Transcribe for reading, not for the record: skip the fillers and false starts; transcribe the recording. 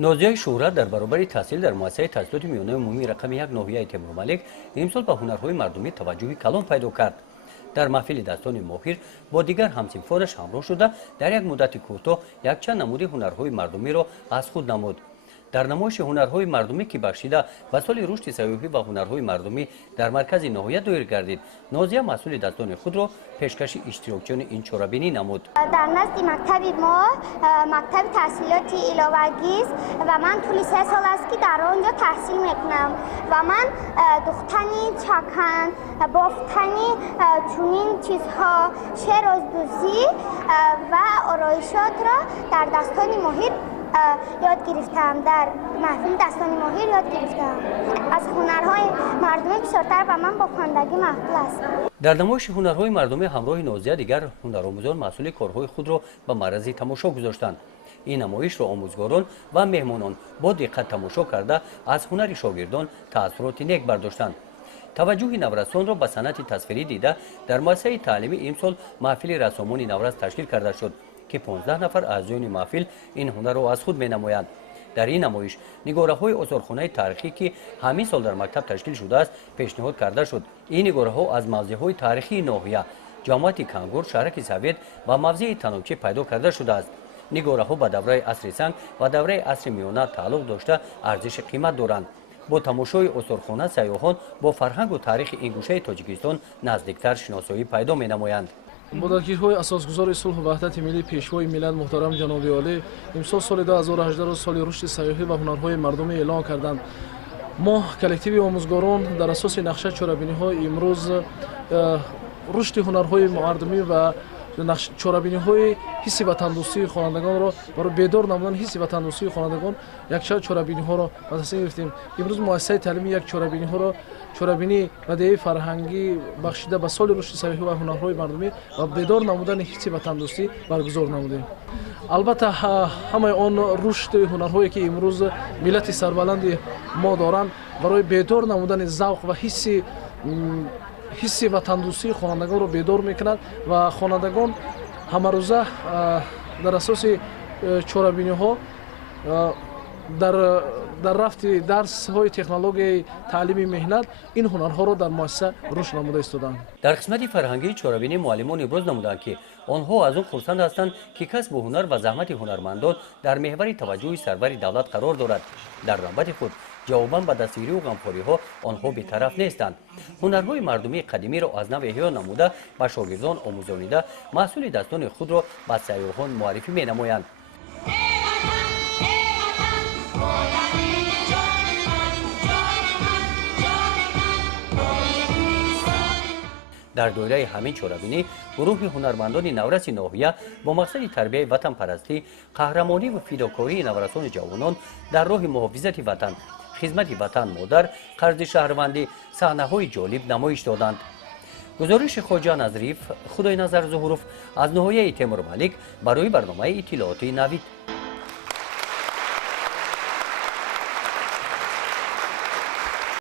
نازیه شهرت در برابر تحصیل در مؤسسه تحصیلات میانه عمومی رقم 1 ناحیه تیمورملک امسال به هنرهای مردمی توجهی کلان پیدا کرد. در محفل دستان ماهر با دیگر همسنفانش همراه شده در یک مدت کوتاه یک چند نمونه هنرهای مردمی را از خود نمود. در نمایش هنرهای مردمی که بخشیده به سال رشد سیاحی و هنرهای مردمی در مرکز نهایت دایر گردید، نازیه مسئول دستان خود را پیشکش اشتراکیان این چاره‌بینی نمود. در نزد مکتب ما مکتب تحصیلات ایلاوگی است و من طول 3 سال است که در آنجا تحصیل میکنم و من دوختنی چکن، بافتنی چنین چیزها، شعر آزدوزی و آرایشات را در دستان ماهر یاد گرفتم. در محفل دستان ماهر یاد گرفتم. از هنرهای مردمی بسیارتر و من با خواندگی محفل است. در نمایش هنرهای مردمی همراه نازیه دیگر هنرآموزان مسئول کارهای خود را به معرض تماشا گذاشتند. این نمایش را آموزگاران و مهمانان با دقت تماشا کرده از هنر شاگردان تأثیرات نیک برداشتند. توجه نورستان را به صنعت تصویری دیده در مؤسسه تعلیمی امسال محفل رسامان نورست تشکیل کرده شد که 15 نفر اعضای محفل این هنر را از خود می نمایند. در این نمایش نگاره های آثارخانه تاریخی که همین سال در مکتب تشکیل شده است پیشنهاد کرده شد. این نگاره ها از موضع های تاریخی ناحیه، جامعه کنگور، شهرک سوید و موضع تنوچه پیدا کرده شده است. نگاره ها به دوره عصر سنگ و دوره عصر میانه تعلق داشته ارزش قیمت دارند. با تماشای آثارخانه سیاحان با فرهنگ و تاریخ این گوشه تاجیکستان نزدیکتر شناسایی پیدا می نمایند. مداکیرهای اساسگذار صلح و وحدت ملی پیشوای ملت محترم جناب عالی امسال سال 2018 را سال رشد سیاحی و هنرهای مردمی اعلام کردند. ما کلکتیو آموزگاران در اساس نقشه چاره‌بینی‌ها امروز رشد هنرهای مردمی و چاره‌بینی‌های حس وطن‌دوستی خوانندگان را برای بیدار نمودن حس وطن‌دوستی خوانندگان یک چاره‌بینی‌ها را به تصمیم گرفتیم. امروز مؤسسه تعلیمی یک چاره‌بینی‌ها را چاره‌بینی ودیعه فرهنگی بخشیده به سال رشد سیاحی و هنرهای مردمی و بیدار نمودن حس وطن‌دوستی برگزار نمودیم. البته همه آن رشد هنرهایی که امروز ملت سربلند ما دارند برای بیدار نمودن ذوق و حس وطن‌دوستی خوانندگان را بیدار میکند و خوانندگان همه روزه در اساس چاره‌بینی‌ها در رفت درس های تکنولوژی تعلیمی مهنت این هنرها را در مؤسسه رشد نموده ایستادند. در قسمت فرهنگی چاره‌بینی معلمان ابراز نمودند که آنها از آن خرسند هستند که کسب هنر و زحمت هنرمندان در محور توجه سرور دولت قرار دارد. در نوبت خود جواباً به دستگیری و غمخواری ها آنها بی‌طرف نیستند. هنرهای مردمی قدیمی را از نو احیا نموده به شاگردان آموزانیده مسئول دستان خود را به سیاحان معرفی می نمایند. در دایره همین چاره‌بینی گروه هنرمندان نورست ناحیه با مقصد تربیت وطن پرستی، قهرمانی و فداکاری نورستان جوانان در راه محافظت وطن، خدمت وطن مادر، قرض شهروندی صحنه‌های جالب نمایش دادند. گزارش خواجه نظریف خدای نظر ظهوروف از ناحیه تیمورملک برای برنامه اطلاعاتی نوید.